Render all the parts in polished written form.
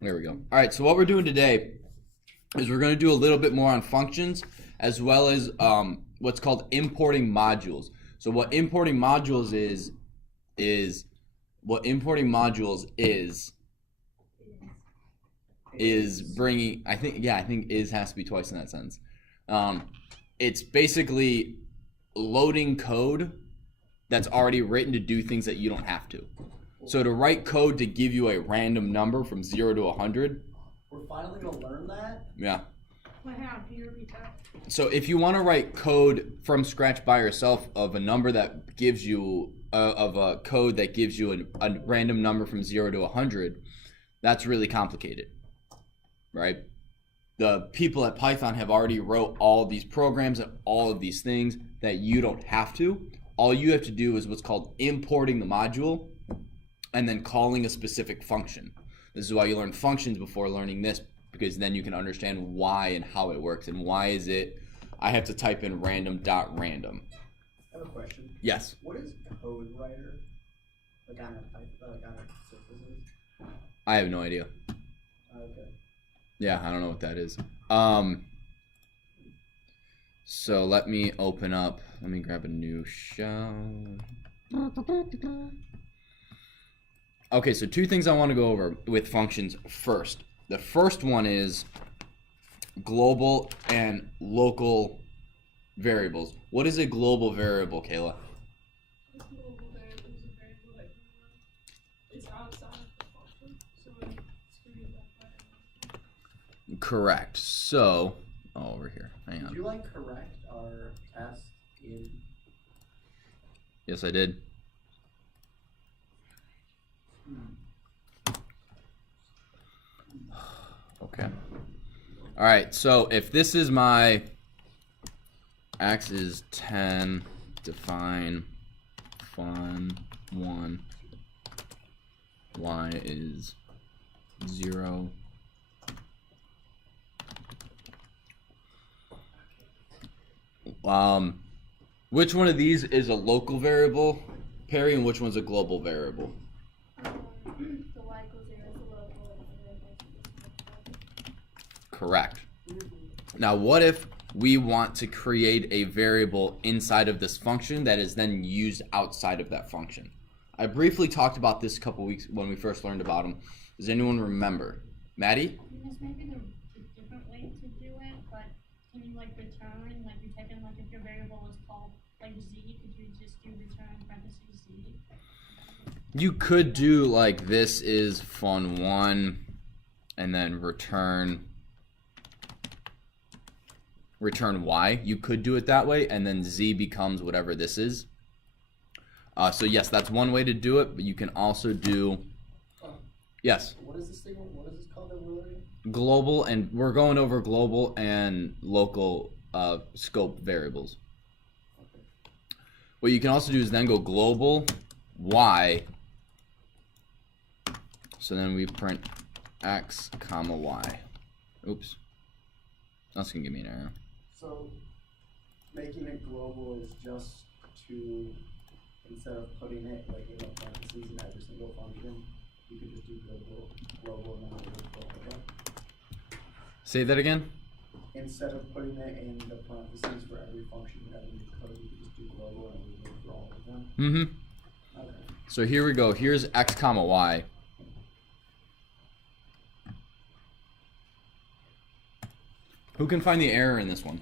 There we go. All right, so what we're doing today is we're going to do a little bit more on functions as well as what's called importing modules. So what importing modules is bringing, I think is has to be twice in that sentence. It's basically loading code that's already written to do things that you don't have to. So to write code to give you a random number from 0 to 100. We're finally going to learn that? Yeah. Well, hang on, can you repeat that? So if you want to write code from scratch by yourself of a number that gives you, of a code that gives you a random number from 0 to 100, that's really complicated, right? The people at Python have already wrote all of these programs and all of these things that you don't have to. All you have to do is what's called importing the module and then calling a specific function. This is why you learn functions before learning this, because then you can understand why and how it works. And why is it I have to type in random.random. I have a question. Yes. What is code writer? Like on a surfaces? I have no idea. Okay. Yeah, I don't know what that is. So let me open up, let me grab a new shell. Okay, so two things I want to go over with functions first. The first one is global and local variables. What is a global variable, Kayla? A global variable is a variable that it's outside of the function, so it's created by Correct. So, over here. Hang on. Did you correct our test in? Yes, I did. Okay. All right. So if this is my x is 10, define fun 1, y is 0. Which one of these is a local variable, Perry, and which one's a global variable? the y equals 0 is a local, and then Correct. Now, what if we want to create a variable inside of this function that is then used outside of that function? I briefly talked about this a couple weeks when we first learned about them. Does anyone remember? Maddie? This may be the different way to do it, but can you return, you type in if your variable is called z, could you just do return parentheses z? You could do this is fun1 and then return y. You could do it that way, and then z becomes whatever this is. So yes, that's one way to do it, but you can also do, yes. What is this thing? What is this called that we're learning? Global, and we're going over global and local scope variables. Okay. What you can also do is then go global y. So then we print x comma y. Oops. That's gonna give me an error. So making it global is just to, instead of putting it in a parentheses in every single function, you could just do global and then global again. Say that again? Instead of putting it in the parentheses for every function you have in your code, you could just do global and leave it for all of them. Mm-hmm. Okay. So here we go. Here's x comma y. Who can find the error in this one?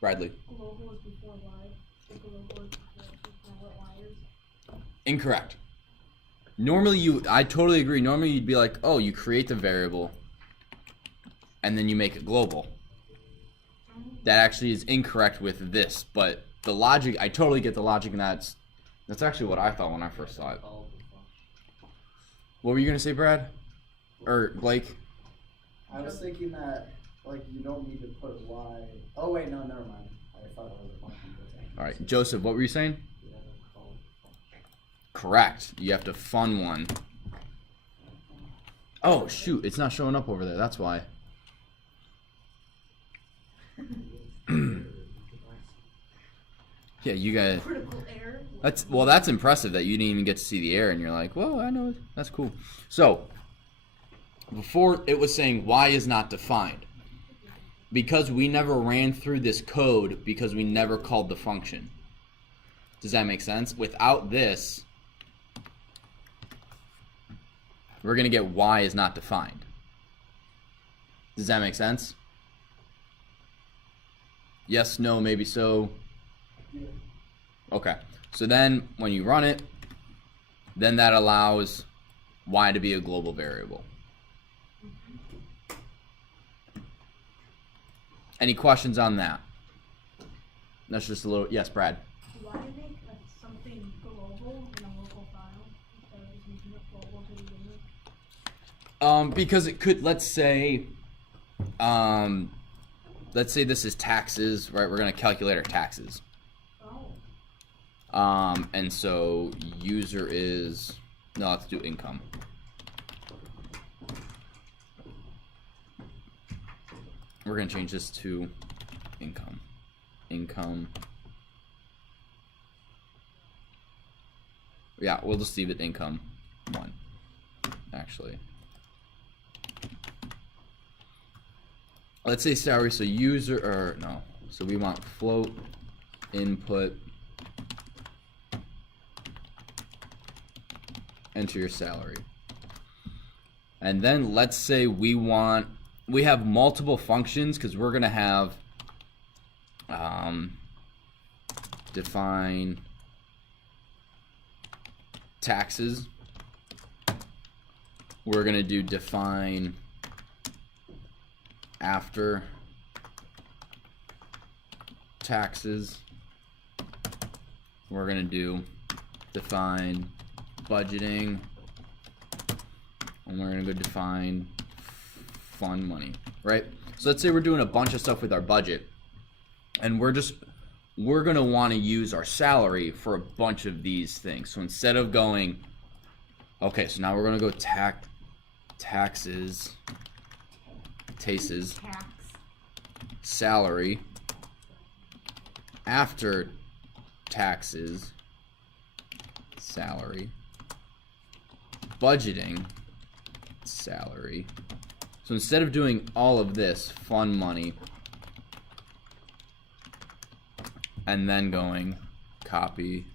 Bradley. global is before y, so global is before what y is. Incorrect. Normally I totally agree. Normally you'd be like, oh, you create the variable and then you make it global. That actually is incorrect with this, but the logic, I totally get the logic, and that's actually what I thought when I first saw it. What were you gonna say, Brad? Or Blake? I was thinking that you don't need to put y. Oh wait, no, never mind. I thought it was a function. All right, Joseph, what were you saying? Correct. You have to fun1. Oh shoot, it's not showing up over there. That's why. Yeah, you got. Critical error. That's impressive that you didn't even get to see the error, and you're like, whoa, I know, that's cool. So, before it was saying y is not defined. Because we never ran through this code because we never called the function. Does that make sense? Without this, we're going to get y is not defined. Does that make sense? Yes, no, maybe so. Yeah. Okay. So then when you run it, then that allows y to be a global variable. Any questions on that? That's just a little, yes, Brad. Why make something global in a local file instead of just making it global to begin with? Because it could, let's say this is taxes, right? We're gonna calculate our taxes. Oh. And so user is, no, let's do income. We're gonna change this to income. Income. Yeah, we'll just leave it income 1, actually. Let's say salary, so user, or no, so we want float input, enter your salary. And then let's say we have multiple functions because we're gonna have define taxes. We're gonna do define after taxes. We're gonna do define budgeting, and we're gonna go define fund money, right? So let's say we're doing a bunch of stuff with our budget, and we're gonna want to use our salary for a bunch of these things. So instead of going, okay, so now we're gonna go taxes, Tax. salary, after taxes, salary, budgeting, salary. So instead of doing all of this, fund money, and then going copy,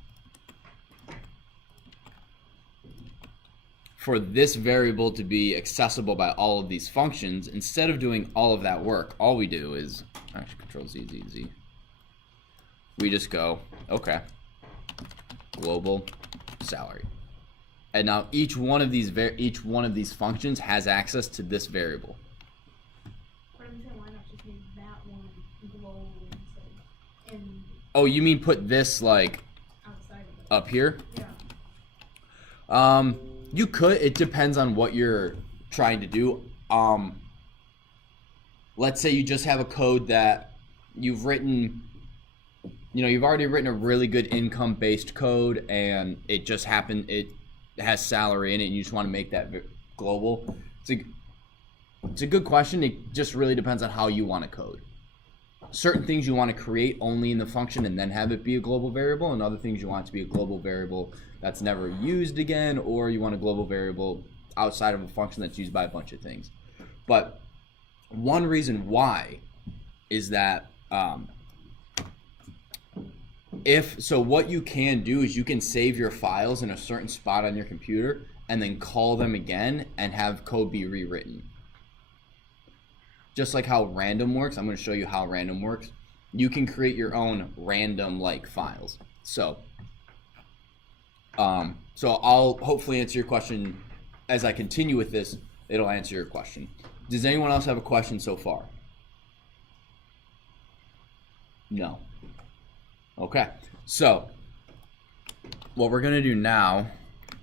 for this variable to be accessible by all of these functions, instead of doing all of that work, all we do is, actually Control Z, Z, Z. We just go, okay, global salary. And now each one of these functions has access to this variable. But I'm saying, why not just make that one global instead and Oh, you mean put this like outside of it? up here? Yeah. You could. It depends on what you're trying to do. Let's say you just have a code that you've written, you've already written a really good income-based code, and it just happened, it has salary in it, and you just want to make that global. It's a good question. It just really depends on how you want to code. Certain things you want to create only in the function and then have it be a global variable, and other things you want it to be a global variable that's never used again, or you want a global variable outside of a function that's used by a bunch of things. But one reason why is that what you can do is you can save your files in a certain spot on your computer and then call them again and have code be rewritten. Just like how random works, I'm going to show you how random works. You can create your own random like files. So I'll hopefully answer your question as I continue with this. It'll answer your question. Does anyone else have a question so far? No. Okay. So what we're going to do now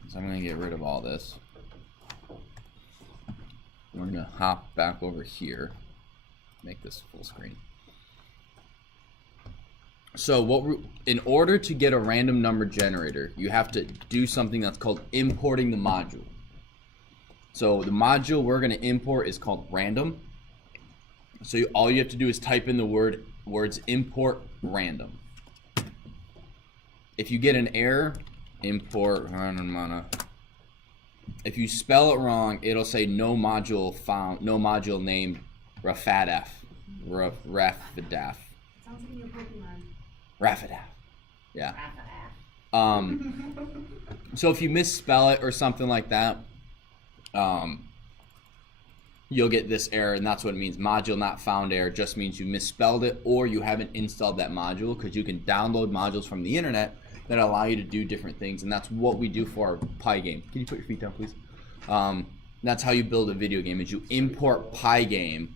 is I'm going to get rid of all this. We're going to hop back over here. Make this full screen. So in order to get a random number generator, you have to do something that's called importing the module. So the module we're going to import is called random. So all you have to do is type in the words import random. If you get an error, import random, If you spell it wrong, it'll say no module found, no module named Rafadaf. Rafadaf. Sounds like your Pokemon. Rafadaf. Yeah. So if you misspell it or something like that, you'll get this error, and that's what it means. Module not found error just means you misspelled it or you haven't installed that module, because you can download modules from the internet that allow you to do different things, and that's what we do for our Pygame. Can you put your feet down, please? That's how you build a video game, is you import Pygame,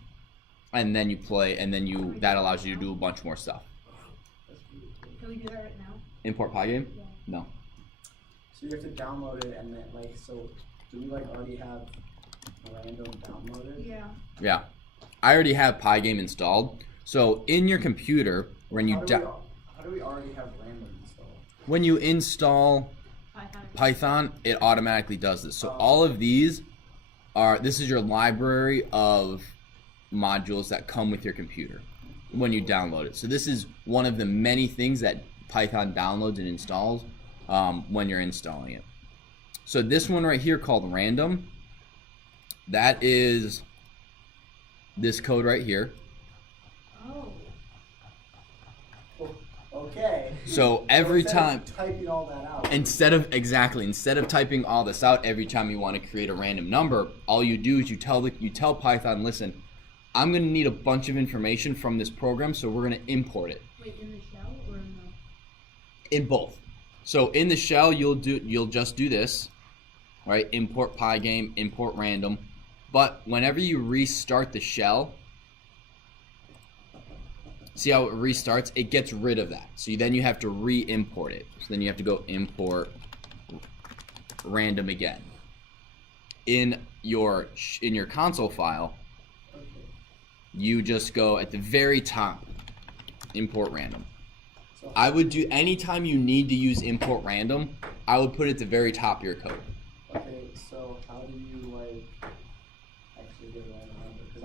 and then you play, and then that allows you to do a bunch more stuff. Can we do that right now? Import Pygame? Yeah. No. So you have to download it, and then like, so do we like already have random downloaded? Yeah. Yeah. I already have Pygame installed. So in your computer, when you How do we already have random installed? when you install Python. Python, it automatically does this. So all of these this is your library of modules that come with your computer when you download it. So this is one of the many things that Python downloads and installs when you're installing it. So this one right here called random, that is this code right here. Oh. Okay. So every instead of time, typing all that out. instead of typing all this out every time you want to create a random number, all you do is you tell Python, listen, I'm going to need a bunch of information from this program, so we're going to import it. Wait, in the shell or in the? In both. So in the shell, you'll just do this, right? Import Pygame, import random. But whenever you restart the shell, see how it restarts? It gets rid of that. So then you have to re-import it. So then you have to go import random again. In your console file, Okay. you just go at the very top, import random. So I would do, anytime you need to use import random, I would put it at the very top of your code. okay, so how do you like actually get a random number? Because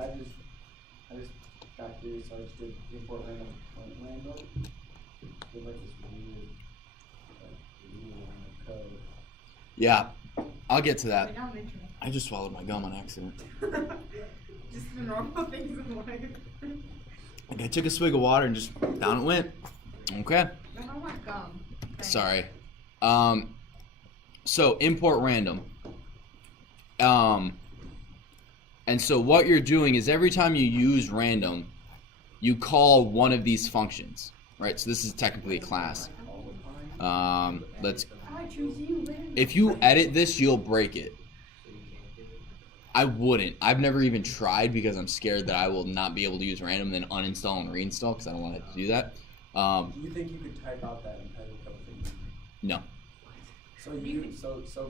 I just got curious, so I just did import random point random. Did like this weird line of code. Yeah, I'll get to that. Wait, now I'm interested. I just swallowed my gum on accident. Just the normal things in life. Like I took a swig of water and just down it went. Okay. I don't want gum. Thanks. Sorry. So import random. And so what you're doing is every time you use random, you call one of these functions, right? So this is technically a class. Let's. Oh, I choose you. Lynn. If you edit this, you'll break it. I wouldn't. I've never even tried because I'm scared that I will not be able to use random, then uninstall and reinstall because I don't want to have to do that. Do you think you could type out that entire code thing? No. So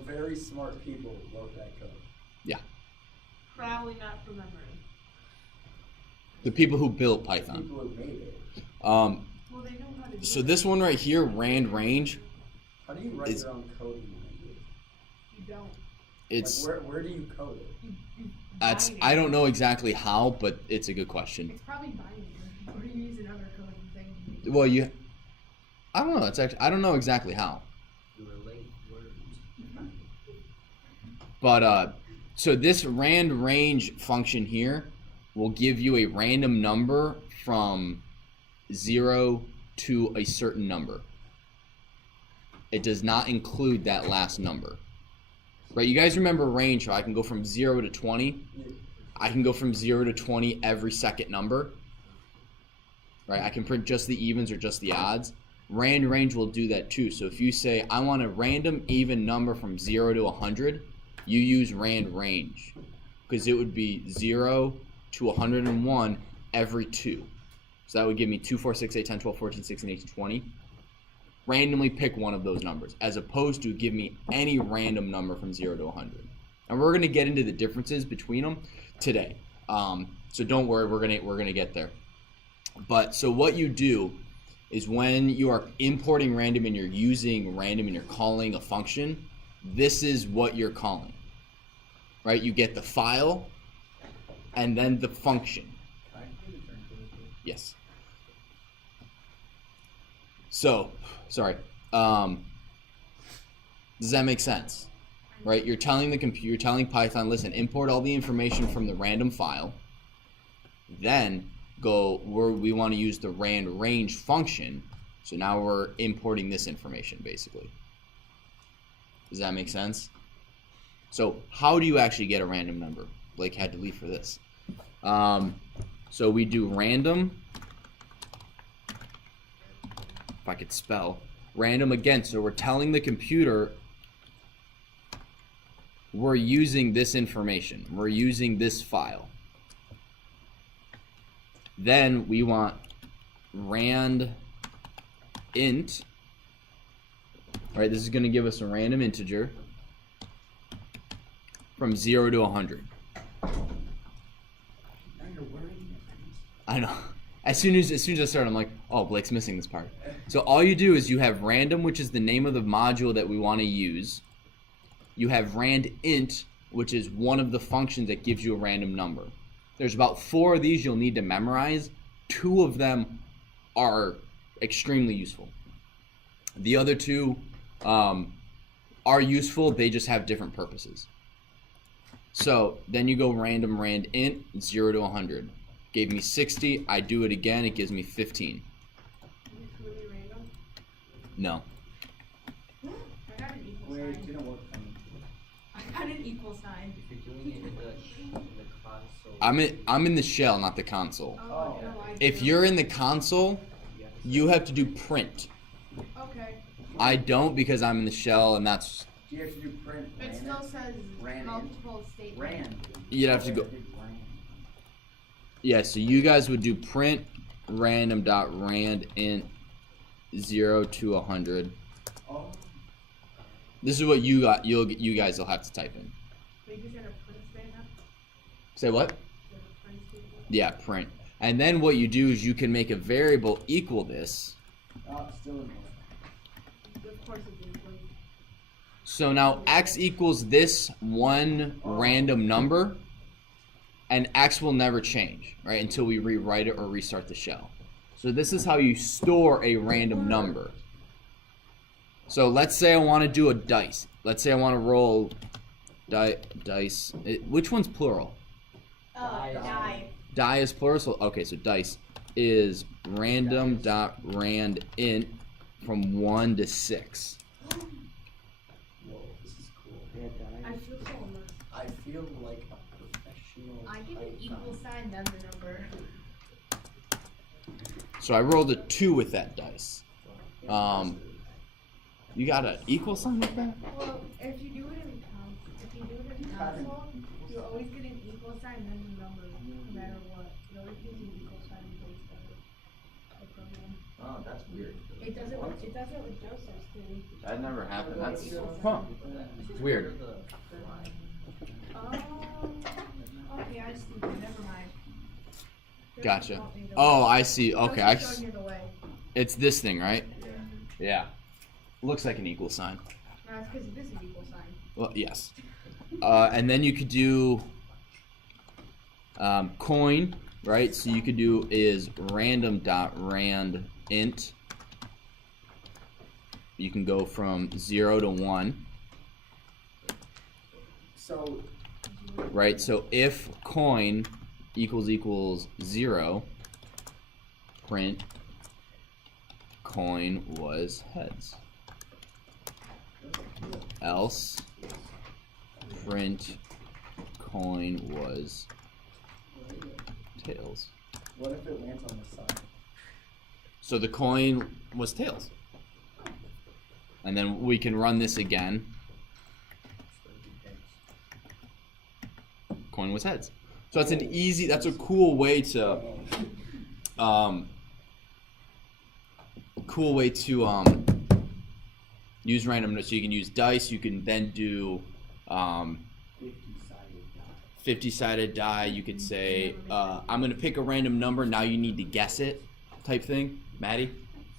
very smart people wrote that code. Probably not from memory. The people who built Python. People who made it. Well, they know how to do So it. this one right here, rand range, How do you write It's- your own code in language? You don't. it's Like where do you code it? You that's binary. I don't know exactly how, but it's a good question. It's probably binary. Or you use another coding thing. Well, I don't know. It's actually I don't know exactly how. But so this rand range function here will give you a random number from 0 to a certain number. It does not include that last number. Right, you guys remember range, so I can go from 0 to 20. I can go from 0 to 20 every second number. Right, I can print just the evens or just the odds. Rand range will do that too. So if you say, I want a random even number from 0 to 100, you use rand range. Because it would be 0 to 101 every 2. So that would give me 2, 4, 6, 8, 10, 12, 14, 16, 18, 20. Randomly pick one of those numbers, as opposed to give me any random number from 0 to 100. And we're going to get into the differences between them today. So don't worry, we're gonna get there. But so what you do is when you are importing random and you're using random and you're calling a function, this is what you're calling. Right? You get the file and then the function. Can I create a drink really quick? Yes. So, sorry. Does that make sense? I right? You're telling the computer, you're telling Python, listen, import all the information from the random file, then go where we want to use the rand range function. So now we're importing this information basically. Does that make sense? So how do you actually get a random number? Blake had to leave for this. So we do random, if I could spell, random again. So we're telling the computer we're using this information. We're using this file. Then we want rand int, right? This is going to give us a random integer from 0 to 100. Now you're worrying. I know. As soon as I start, I'm like, oh, Blake's missing this part. So all you do is you have random, which is the name of the module that we want to use. You have rand int, which is one of the functions that gives you a random number. There's about 4 of these you'll need to memorize. 2 of them are extremely useful. The other 2 are useful, they just have different purposes. So then you go random rand int 0 to 100. Gave me 60, I do it again, it gives me 15. It's really random. No. I got an equal Wait, sign. it didn't work for me. I got an equal sign. If you're doing it in the console, I'm in the shell, not the console. Oh, no, I If do. you're in the console, you have to do print. Okay. I don't because I'm in the shell, and that's, Do you have to do print It rand? still says Rand. multiple statements. Rand. you'd have to go. I did rand. Yeah, so you guys would do print random dot rand int 0 to 100. Oh, This is what you guys will have to type in. Wait, you said a print statement? Say what? Is it a print statement? Yeah, print. And then what you do is you can make a variable equal this. still in Of course it's equal. So now x equals this one random number, and x will never change, right, until we rewrite it or restart the shell. So this is how you store a random number. So let's say I want to do a dice. Let's say I want to roll dice. Which one's plural? Die. Die is plural. So, okay, so dice is random dot rand int from 1 to 6. Whoa, this is cool. Yeah, I guys. feel so alert. I feel like a professional. I get an Python. equal sign, then the number. So I rolled a 2 with that dice. You got an equal sign with that? Well, if you do it in console, you always get an equal sign, then the number, no matter what. You always use an equal sign based on the program. oh, that's weird. It does it with Joseph's too. That never happened. That's Huh. It's weird. Oh, okay, I see. Never mind. Joseph Gotcha. taught me the Oh, way. I see. Okay, I Joseph showed me the way. it's this thing, right? Yeah. Yeah. Looks like an equal sign. No, it's because this is equal sign. Well, yes. And then you could do coin, right? So you could do is random dot rand int. You can go from 0 to 1, So, right? So if coin equals 0, print coin was heads. Else print coin was tails. what if it lands on the side? So the coin was tails. And then we can run this again. Coin was heads. So that's that's a cool way to use random. So you can use dice, you can then do 50-sided die. You could say, I'm gonna pick a random number, now you need to guess it type thing. Maddie?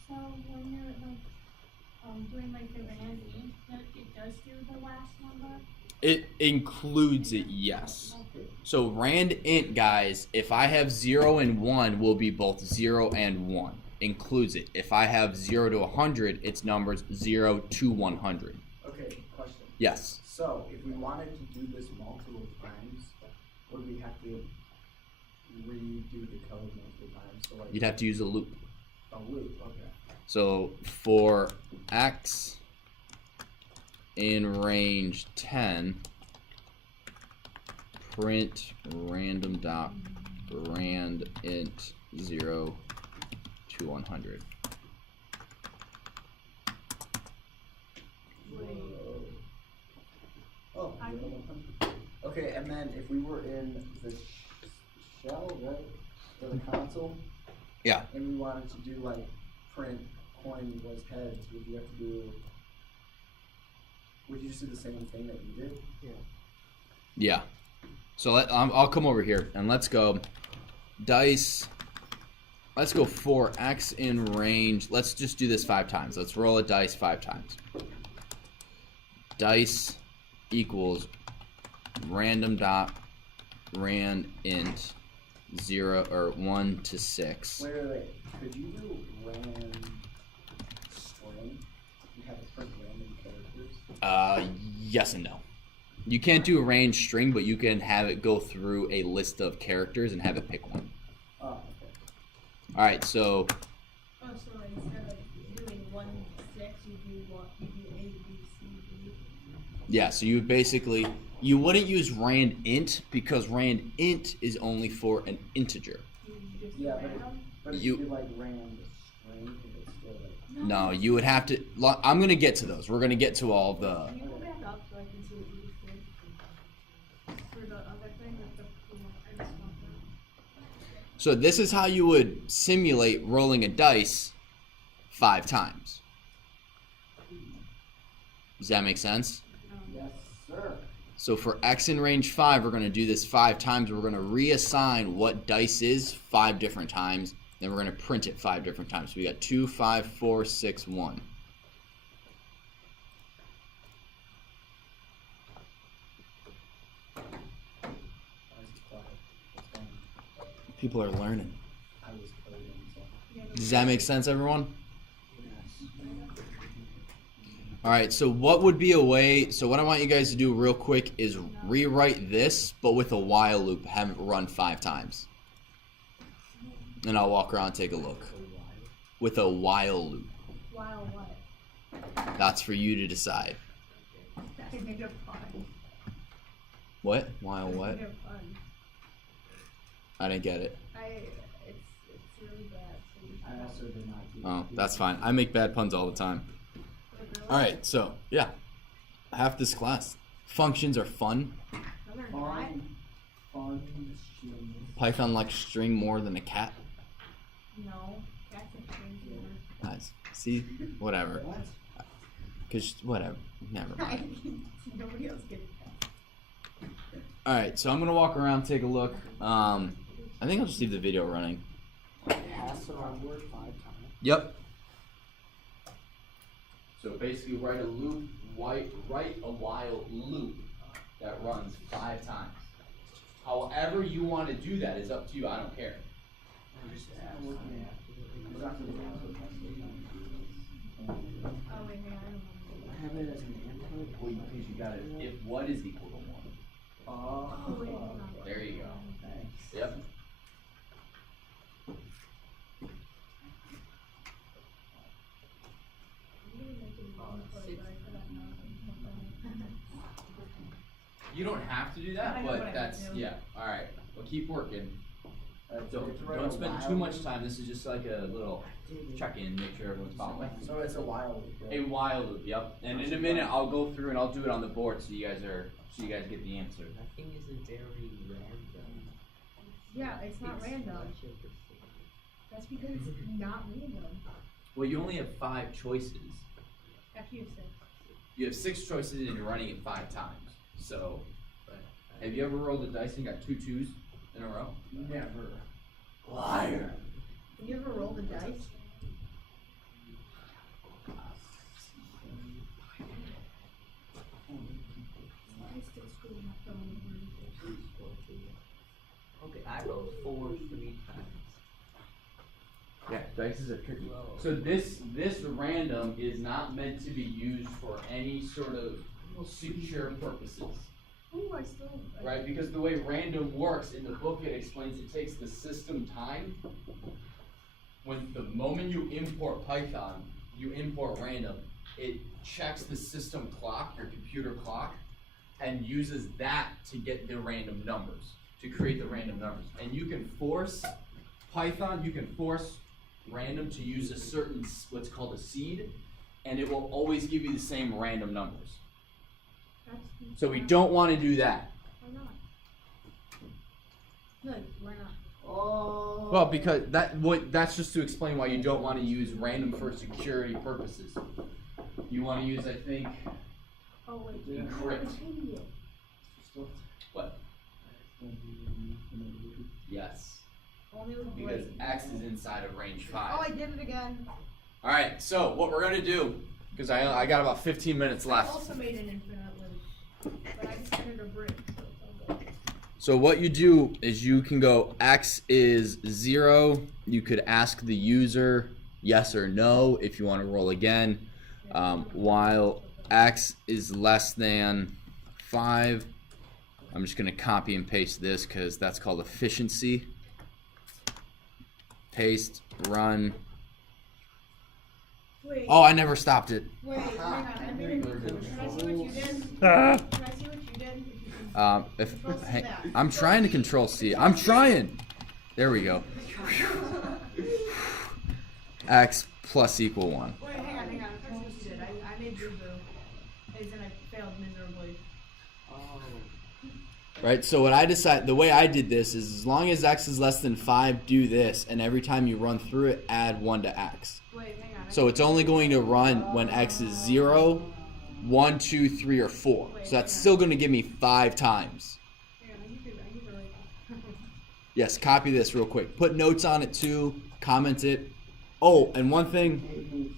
So when you're like doing like the rand int, it does do the last number. It includes it, yes. So rand int, guys, if I have 0 and 1, will be both 0 and 1. Includes it. If I have 0 to 100, it's numbers 0 to 100. Okay, question. Yes. So, if we wanted to do this multiple times, would we have to redo the code multiple times? So like You'd have to use a loop. a loop, okay. So for x in range 10, print random dot rand int 0 to 100. Oh, okay, and then if we were in the shell, right, or the console, Yeah. and we wanted to do like print coin was heads, would you have to do? Would you just do the same thing that you did? Yeah. So I'll come over here and let's go dice. Let's go for x in range. Let's just do this 5 times. Let's roll a dice 5 times. Dice equals random dot rand int 0 or 1 to 6. Wait. Could you do rand string? You have to print random characters. Yes and no. You can't do a range string, but you can have it go through a list of characters and have it pick one. Oh, okay. All right, so Oh, so instead of doing 1 to 6, you do what? You do A, B, C, D. yeah, so you would basically you wouldn't use rand int because rand int is only for an integer. You just Yeah, random. but if You- you do like rand string, it's still like. No, you would have to. I'm gonna get to those. We're gonna get to all the. Can you go back up so I can see what you just did? For the other thing, that's the I just want that. So this is how you would simulate rolling a dice 5 times. Does that make sense? Yes, sir. So for x in range 5, we're going to do this 5 times. We're going to reassign what dice is 5 different times. Then we're going to print it 5 different times. So we got 2, 5, 4, 6, 1. I was quiet. What's going on? People are learning. I was coding, so. Does that make sense, everyone? Yes. All right, so what would be a way, so what I want you guys to do real quick is rewrite this, but with a while loop, have it run 5 times. And I'll walk around and take a look. With a while loop. While what? That's for you to decide. I made a pun. What? While what? I made a pun. I didn't get it. It's really bad. So you I also did not do Oh, that's fine. I make bad puns all the time. All right, so yeah, half this class. Functions are fun. No, they're not. Fun strings. Python likes string more than a cat. No, that's a crazy Nice. See, whatever. What? Cause whatever. Never mind. word. Nobody else gets that. All right, so I'm gonna walk around, take a look. I think I'll just leave the video running. Pass it on word 5 times. Yep. So basically, write a loop. Write a while loop that runs 5 times. However you want to do that is up to you. I don't care. Oh, wait, I don't know. I have it as an input. Well, because you got it. If what is equal to 1. Oh, wait, hold on. There you go. Thanks. Yep. I'm really making wrong choice, but I forgot now. You don't have to do I that, know what I but that's would do. yeah. All right. Well, keep working. So it's right Don't a spend while too much loop. time. This is just like a little check-in, make sure everyone's following. So it's a while loop. A right? while loop, yep. And in a minute, I'll go through and I'll do it on the board so you guys get the answer. Nothing is very random. Yeah, it's not random. much of the same. That's because it's not random. Well, you only have 5 choices. Actually, it's 6. You have 6 choices and you're running it 5 times. So, have you ever rolled a dice and got 2 2s in a row? Never. Liar. Have you ever rolled a dice? I still screw up on Okay, I rolled 4 3 times. Yeah, dice are tricky. So this random is not meant to be used for any sort of secure purposes. Ooh, I still. Right? Because the way random works in the book, it explains it takes the system time. When the moment you import Python, you import random, it checks the system clock, your computer clock, and uses that to get the random numbers, to create the random numbers. And you can force Python, you can force random to use a certain, what's called a seed, and it will always give you the same random numbers. So we don't want to do that. Why not? Good, why not? Oh. Well, because that's just to explain why you don't want to use random for security purposes. You want to use, I think, Oh, wait. Yeah. encrypt. Still- What? Yes. Only with Because Blake. X is inside of range Oh, I 5. did it again. Alright, so what we're gonna do, because I got about 15 minutes I left. also made an infinite loop, but I just turned a brick, so it's all good. So what you do is you can go X is 0. You could ask the user yes or no if you want to roll again. While X is less than 5. I'm just going to copy and paste this because that's called efficiency. Paste, run. Wait, Oh, I never stopped it. wait, hang on, I made a new code. Can I see what you did? Can I see what you did? If you can. I'm trying to control C. I'm trying. There we go. X plus equal 1. Wait, hang on, I see what you did. I made Boo Boo. And then I failed miserably. Right, so what I decide, the way I did this is as long as X is less than 5, do this, and every time you run through it, add 1 to X. Wait, hang on. So it's only going to run when X is 0, 1, 2, 3, or 4. So that's still going to give me 5 times. Hang on, I need to write that. Yes, copy this real quick. Put notes on it too, comment it. Oh, and one thing,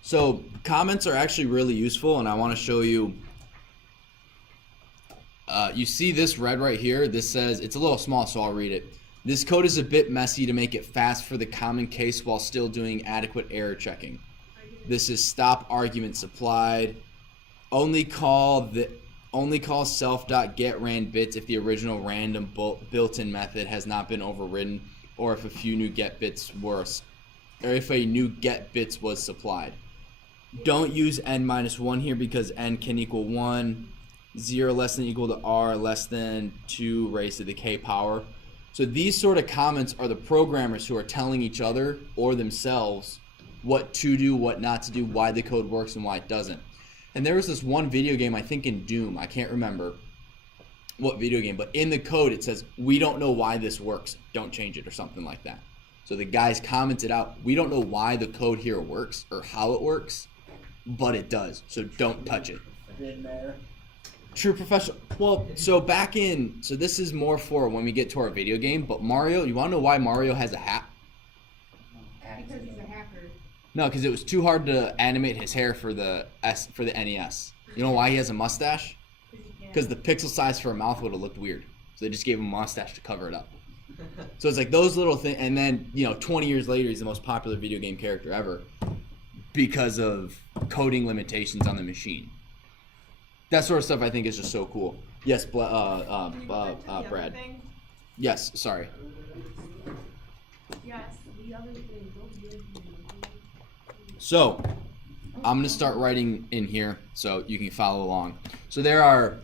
so comments are actually really useful, and I want to show you. You see this red right here? This says, it's a little small, so I'll read it. This code is a bit messy to make it fast for the common case while still doing adequate error checking. This is stop argument supplied. Only call self.getRandBits if the original random built-in method has not been overridden, or if a few new get bits was supplied. Don't use n-1 here because n can equal 1. 0 less than equal to r less than 2 raised to the k power. So these sort of comments are the programmers who are telling each other or themselves what to do, what not to do, why the code works and why it doesn't. And there was this one video game, I think in Doom, I can't remember what video game, but in the code it says, we don't know why this works, don't change it, or something like that. So the guys commented out, we don't know why the code here works or how it works, but it does, so don't touch it. Been there. True professional. Well, so this is more for when we get to our video game, but Mario, you want to know why Mario has a hat? Because he's a hacker. No, because it was too hard to animate his hair for the NES. You know why he has a mustache? Because the pixel size for a mouth would have looked weird. So they just gave him a mustache to cover it up. So it's like those little things, and then 20 years later, he's the most popular video game character ever because of coding limitations on the machine. That sort of stuff I think is just so cool. Yes, Can you go back to the other Brad. thing? Yes, sorry. Yes, the other thing. So, I'm going to start writing in here so you can follow along. So there are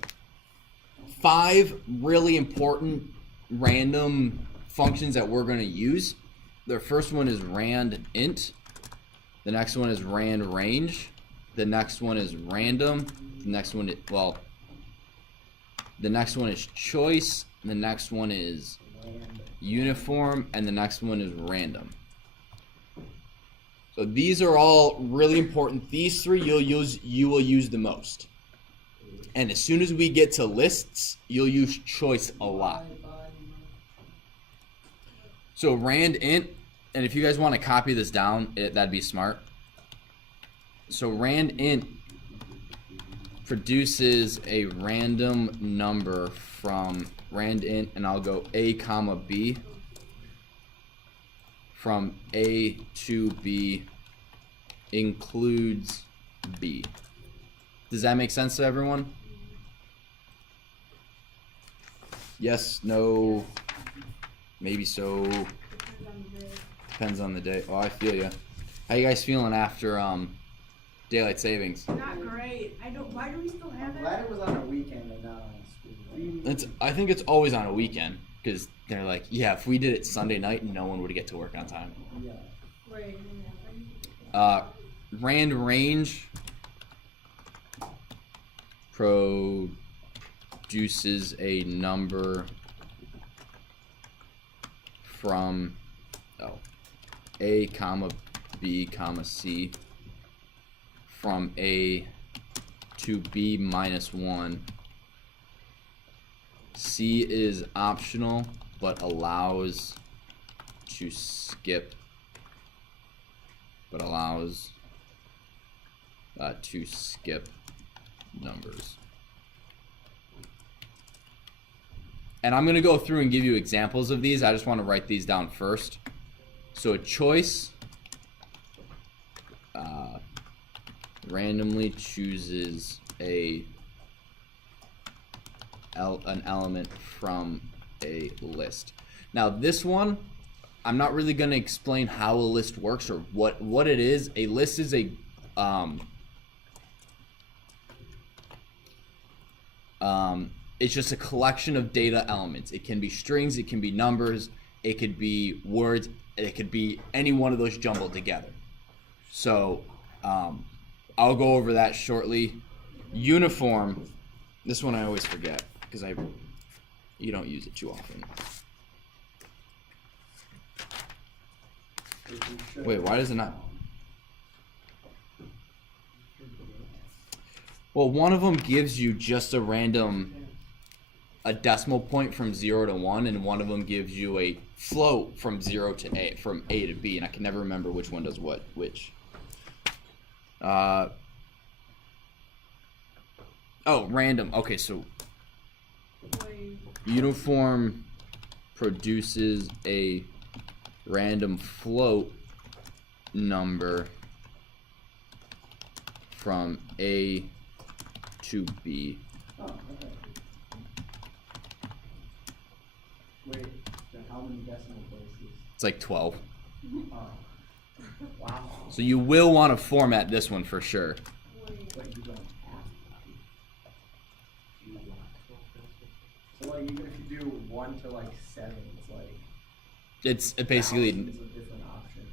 5 really important random functions that we're going to use. The first one is rand int. The next one is rand range. The next one is random. The next one is choice. The next one is uniform, and the next one is random. So these are all really important. These 3 you will use the most. And as soon as we get to lists, you'll use choice a lot. So rand int, and if you guys want to copy this down, that'd be smart. So rand int produces a random number from rand int, and I'll go a comma b, from a to b, includes B. Does that make sense to everyone? Yes, no, maybe so. Depends on the day. Oh, I feel ya. How you guys feeling after daylight savings? Not great. I don't. Why do we still have I'm it? glad it was on a weekend and not on a school day. I think it's always on a weekend because they're like, yeah, if we did it Sunday night, no one would get to work on time. Yeah. Wait. Rand range produces a number from A comma B comma C from A to B minus 1. C is optional but allows to skip numbers. And I'm going to go through and give you examples of these. I just want to write these down first. So a choice randomly chooses an element from a list. Now this one, I'm not really going to explain how a list works or what it is. A list is it's just a collection of data elements. It can be strings, it can be numbers, it could be words, it could be any one of those jumbled together. So I'll go over that shortly. Uniform, this one I always forget because you don't use it too often. Wait, why does it not? Well, one of them gives you just a random, a decimal point from 0 to 1, and one of them gives you a float from 0 to A, from A to B, and I can never remember which one does which. Random. Okay, so uniform produces a random float number from A to B. Oh, okay. Wait, then how many decimal places? It's like 12. Oh. Wow. So you will want to format this one for sure. But you don't have to. So like even if you do 1 to like 7, it's like It's basically, thousands of different options.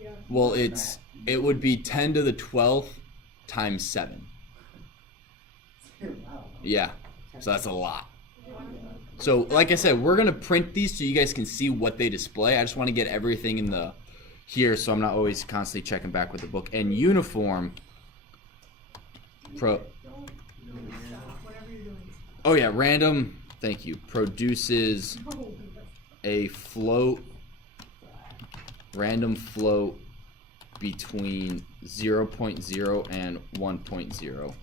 Yeah. well, it would be 10 to the 12th times 7. Wow. Yeah, so that's a lot. So like I said, we're gonna print these so you guys can see what they display. I just want to get everything in the here, so I'm not always constantly checking back with the book. And uniform Whatever you're doing. oh yeah, random, thank you, produces a float, random float between 0.0 and 1.0,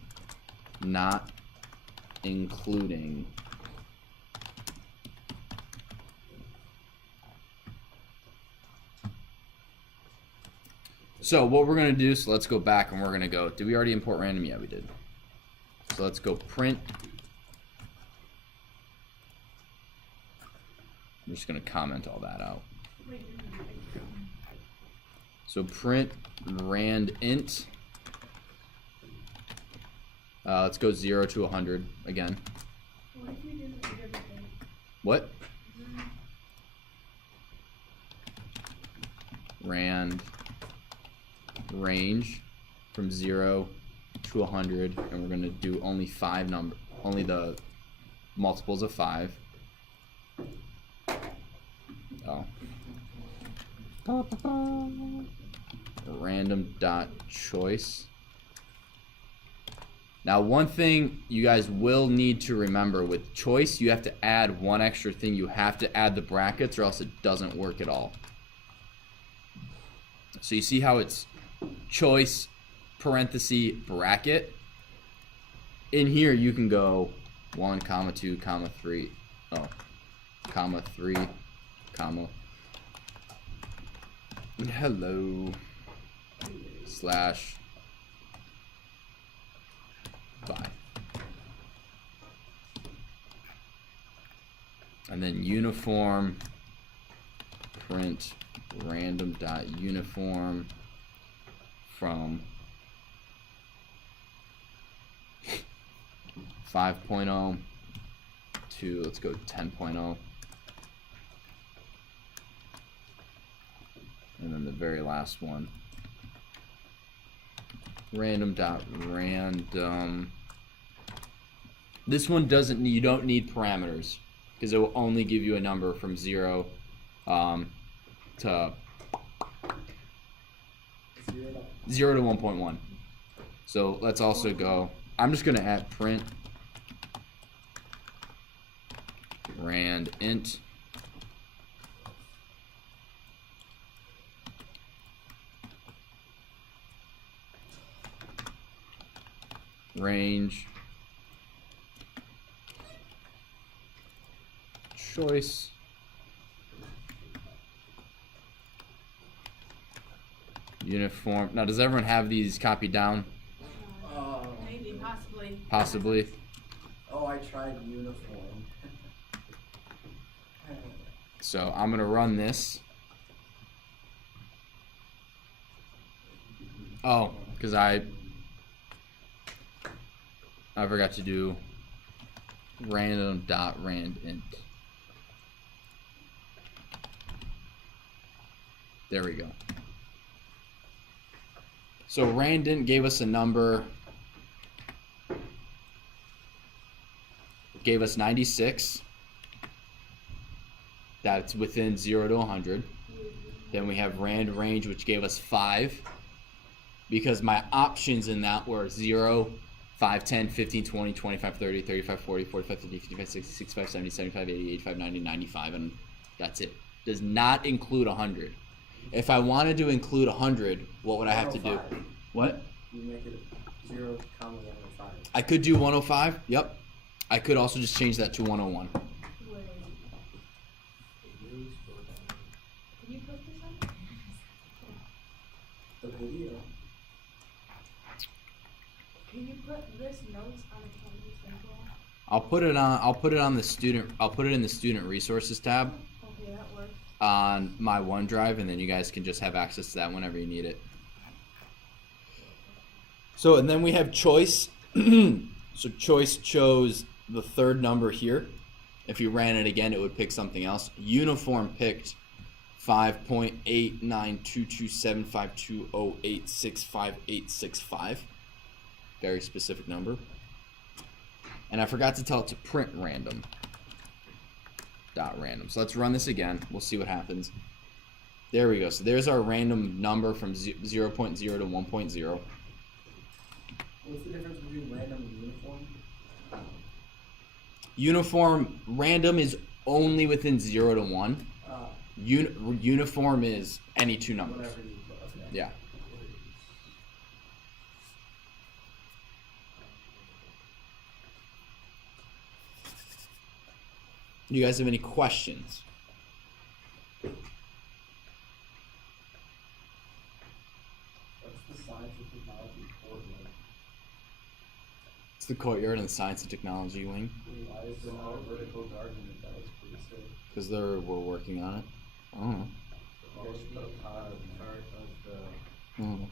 not including so what we're going to do, so let's go back and we're going to go, did we already import random? Yeah, we did. So let's go print. I'm just going to comment all that out. So print rand int. Let's go 0 to 100 again. What if we did it with everything? What? Rand range from 0 to 100, and we're gonna do only only the multiples of 5. Oh. Random dot choice. Now, one thing you guys will need to remember with choice, you have to add one extra thing. You have to add the brackets or else it doesn't work at all. So you see how it's choice, parenthesis, bracket? In here, you can go 1, comma 2, comma 3, comma 3, comma, hello, slash by. And then uniform print random dot uniform from 5.0 to, let's go 10.0. And then the very last one, random dot random. This one doesn't need, you don't need parameters, because it will only give you a number from 0 to 0 to 1.1. So let's also go, I'm just gonna add print rand int range choice uniform. Now, does everyone have these copied down? Maybe, possibly. Possibly. Oh, I tried uniform. So I'm gonna run this. Oh, because I forgot to do random dot rand int. There we go. So rand int gave us a number, gave us 96. That's within 0 to 100. Then we have rand range, which gave us 5, because my options in that were 0, 5, 10, 15, 20, 25, 30, 35, 40, 45, 50, 55, 60, 65, 70, 75, 80, 85, 90, 95, and that's it. Does not include 100. If I wanted to include 100, what would I have to do? 105. What? You make it 0, 105. I could do 105. Yep. I could also just change that to 101. Wait, can you put this on? The video. Can you put this notes on a Canvas Central? I'll put it on the student. I'll put it in the student resources tab Okay, that works. on my OneDrive, and then you guys can just have access to that whenever you need it. So, and then we have choice. So choice chose the third number here. If you ran it again, it would pick something else. Uniform picked 5.89227520865865. Very specific number. And I forgot to tell it to print random. Dot random. So let's run this again. We'll see what happens. There we go. So there's our random number from 0.0 to 1.0. What's the difference between random and uniform? Uniform random is only within 0 to 1. Uniform is any two numbers. Whatever you put. Okay. Yeah. You guys have any questions? What's the science and technology coordinate? It's the courtyard and the science and technology wing, Why is there not a vertical garden if that was pretty sick? because we're working on it. I don't know. You guys should put a pod in there. I don't know.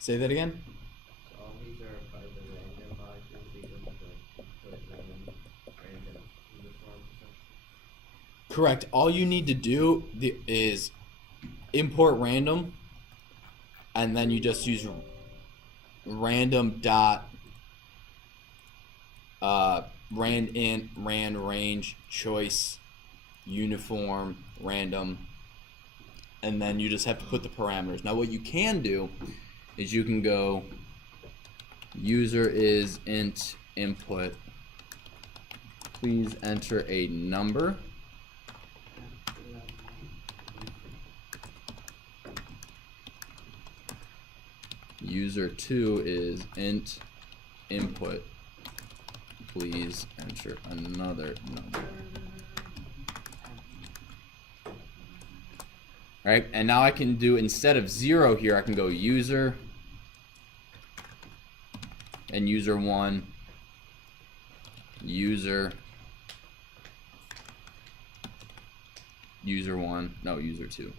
Say that again. Correct. All you need to do is import random, and then you just use random dot rand int, rand range, choice, uniform, random, and then you just have to put the parameters. Now what you can do is you can go user is int input, please enter a number. User 2 is int input, please enter another number. right? And now I can do, instead of 0 here, I can go user and user1, user1, no, user2.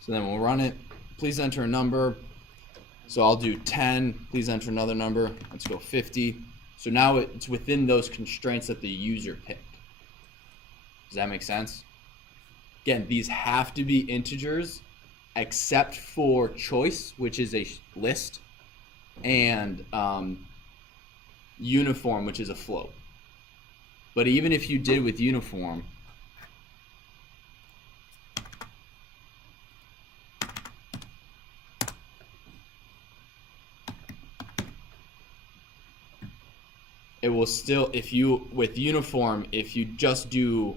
So then we'll run it. Please enter a number. So I'll do 10. Please enter another number. Let's go 50. So now it's within those constraints that the user picked. Does that make sense? Again, these have to be integers except for choice, which is a list, and uniform, which is a float. But even if you did with uniform, it will still, if you, with uniform, if you just do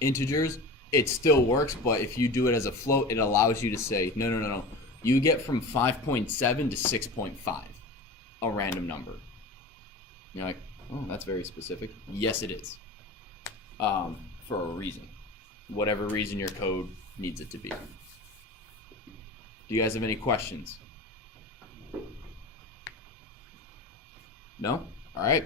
integers, it still works, but if you do it as a float, it allows you to say, no, you get from 5.7 to 6.5, a random number. You're like, oh, that's very specific. Yes, it is. For a reason. Whatever reason your code needs it to be. Do you guys have any questions? No? All right.